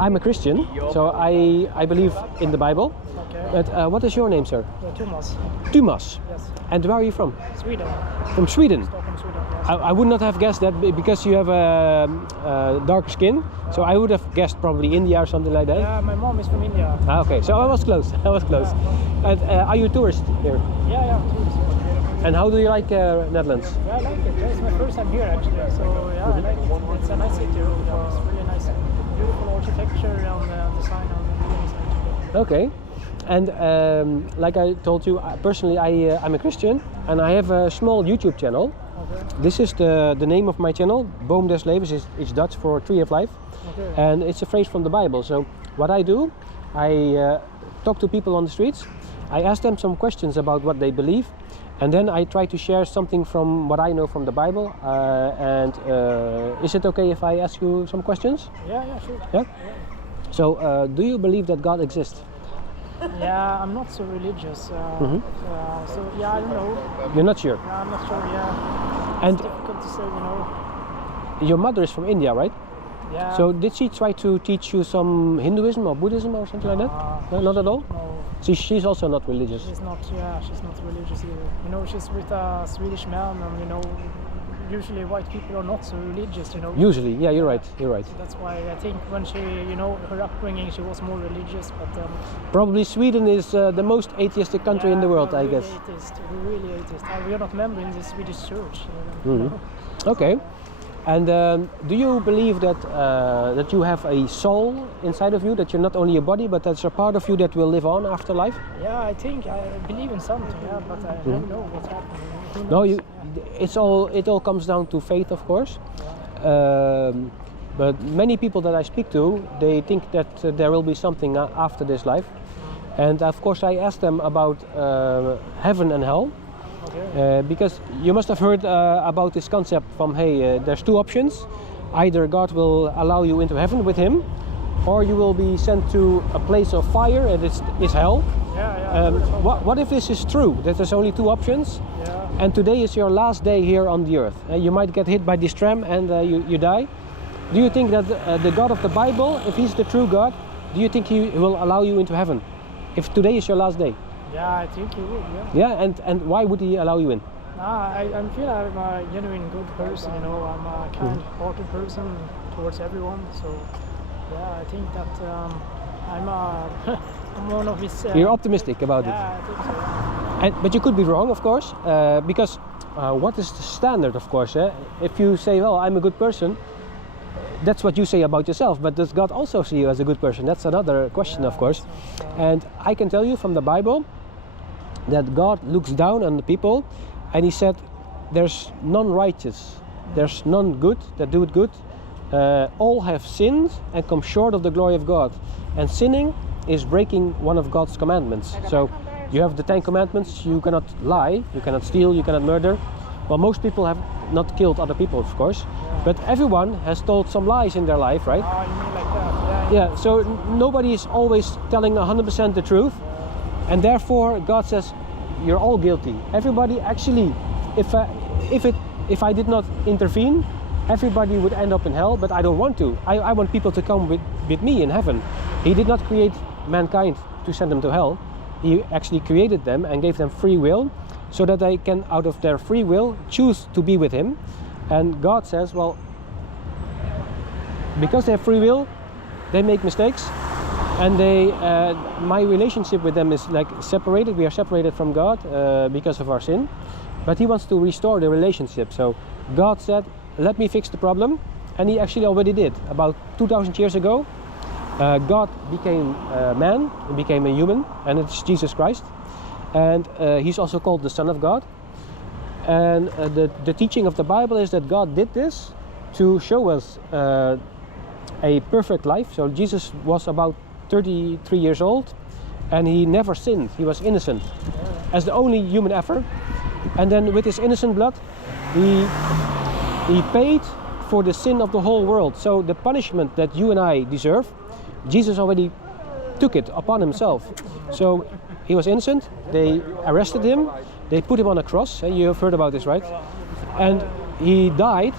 I'm a Christian, so I believe in the Bible. Okay. But what is your name, sir? Tumas. Tumas. Yes. And where are you from? Sweden. From Sweden. Stockholm, Sweden. Yes. I would not have guessed that because you have a darker skin. So I would have guessed probably India or something like that. Yeah, my mom is from India. Ah, okay, so I was close. I was close. And are you a tourist here? Yeah, tourist. And how do you like Netherlands? Yeah, I like it. It's my first time here actually. So yeah, I like it. It's a nice city. It's really nice. Beautiful architecture and design on the inside. Okay. And like I told you, personally I'm a Christian and I have a small YouTube channel. Okay. This is the name of my channel, Boom des Levens. It's Dutch for Tree of Life. Okay. And it's a phrase from the Bible. So what I do, I talk to people on the streets. I ask them some questions about what they believe. And then I try to share something from what I know from the Bible. Is it okay if I ask you some questions? Yeah, sure. Yeah? So, do you believe that God exists? Yeah, I'm not so religious. So yeah, I don't know. You're not sure? Yeah, I'm not sure. Yeah. And it's difficult to say, you know. Your mother is from India, right? Yeah. So did she try to teach you some Hinduism or Buddhism or something like that? No, not at all? No. She's also not religious? She's not religious either. You know, she's with a Swedish man and, you know, usually white people are not so religious, you know. Usually, yeah, you're right. So that's why I think when she, you know, her upbringing, she was more religious, but... Probably Sweden is the most atheistic country in the world, I guess. We're really atheist. We are not member in the Swedish church. Okay. And do you believe that that you have a soul inside of you, that you're not only a body, but that's a part of you that will live on after life? Yeah, I think I believe in something, yeah, but I don't know what's happening. No, it all comes down to faith, of course. But many people that I speak to, they think that there will be something after this life. And of course I ask them about heaven and hell. Okay. Because you must have heard about this concept from, hey, there's two options. Either God will allow you into heaven with him, or you will be sent to a place of fire, and it's hell. What if this is true, that there's only two options, and today is your last day here on the earth? You might get hit by this tram and you die. Do you think that the God of the Bible, if he's the true God, do you think he will allow you into heaven if today is your last day? Yeah, I think he would, yeah. Yeah, and why would he allow you in? I feel I'm a genuine good person, you know. I'm a kind-hearted person towards everyone, so yeah, I think that I'm one of his... You're optimistic about it? Yeah, I think so, yeah. But you could be wrong, of course, because what is the standard, of course? If you say, well, I'm a good person, that's what you say about yourself, but does God also see you as a good person? That's another question, of course. And I can tell you from the Bible that God looks down on the people and he said, there's none righteous, there's none good that do it good. All have sinned and come short of the glory of God. And sinning is breaking one of God's commandments. So you have the 10 commandments: you cannot lie, you cannot steal, you cannot murder. Well, most people have not killed other people, of course, but everyone has told some lies in their life, right? Oh, you mean like that? Yeah. So nobody is always telling 100% the truth, and therefore God says you're all guilty. Everybody, actually, if I did not intervene, everybody would end up in hell. But I don't want to. I want people to come with me in heaven. He did not create mankind to send them to hell. He actually created them and gave them free will, so that they can, out of their free will, choose to be with him. And God says, well, because they have free will, they make mistakes, and my relationship with them is like separated. We are separated from God because of our sin, but he wants to restore the relationship. So God said, let me fix the problem, and he actually already did. About 2000 years ago, God became a man, and became a human, and it's Jesus Christ. And he's also called the Son of God. And the teaching of the Bible is that God did this to show us a perfect life. So Jesus was about 33 years old, and he never sinned. He was innocent, as the only human ever. And then with his innocent blood, he paid for the sin of the whole world. So the punishment that you and I deserve, Jesus already took it upon himself. So he was innocent. They arrested him. They put him on a cross. You have heard about this, right? And he died,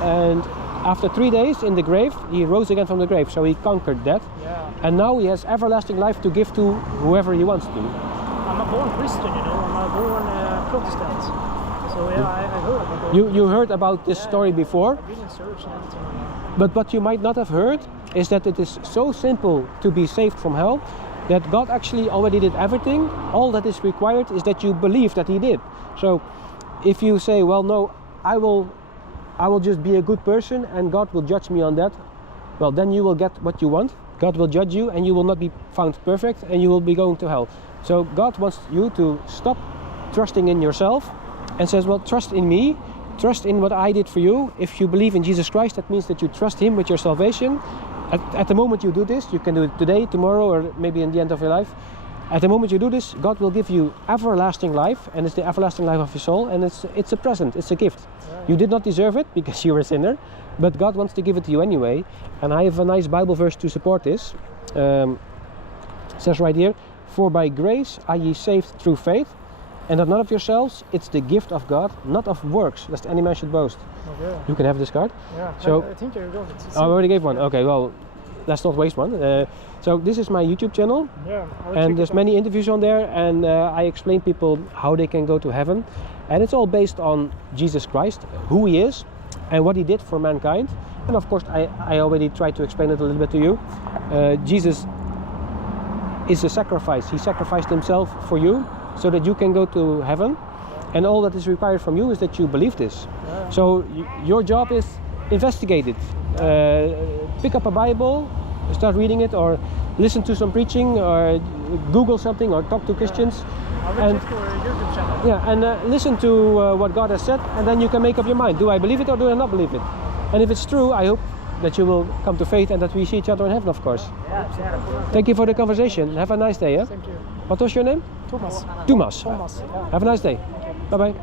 and After 3 days in the grave, he rose again from the grave. So he conquered death. Yeah. And now he has everlasting life to give to whoever he wants to. I'm a born Christian, you know. I'm a born Protestant. So yeah, I heard about it. You heard about this story before. I've been in church and everything. But what you might not have heard is that it is so simple to be saved from hell that God actually already did everything. All that is required is that you believe that he did. So if you say, well, no, I will just be a good person and God will judge me on that, well, then you will get what you want. God will judge you and you will not be found perfect and you will be going to hell. So God wants you to stop trusting in yourself and says, well, trust in me, trust in what I did for you. If you believe in Jesus Christ, that means that you trust him with your salvation. At the moment you do this, you can do it today, tomorrow, or maybe in the end of your life. At the moment you do this, God will give you everlasting life, and it's the everlasting life of your soul, and it's a present, it's a gift. Yeah. You did not deserve it because you're a sinner, but God wants to give it to you anyway. And I have a nice Bible verse to support this. It says right here, for by grace are ye saved through faith, and that not of yourselves, it's the gift of God, not of works, lest any man should boast. Okay. You can have this card. Yeah, so, I think you're going to. I already gave one. Okay, well, let's not waste one. So this is my YouTube channel, and there's many interviews on there, and I explain people how they can go to heaven, and it's all based on Jesus Christ, who he is, and what he did for mankind. And of course, I already tried to explain it a little bit to you. Jesus is a sacrifice. He sacrificed himself for you, so that you can go to heaven, and all that is required from you is that you believe this. Yeah. So your job is investigate it. Pick up a Bible, start reading it, or listen to some preaching, or Google something, or talk to Christians. I will check your YouTube channel. Yeah, and listen to what God has said, and then you can make up your mind. Do I believe it or do I not believe it? And if it's true, I hope that you will come to faith and that we see each other in heaven, of course. Yeah. Thank you for the conversation. Have a nice day. Yeah? Thank you. What was your name? Tumas. Tumas. Tumas. Yeah. Have a nice day. Bye-bye.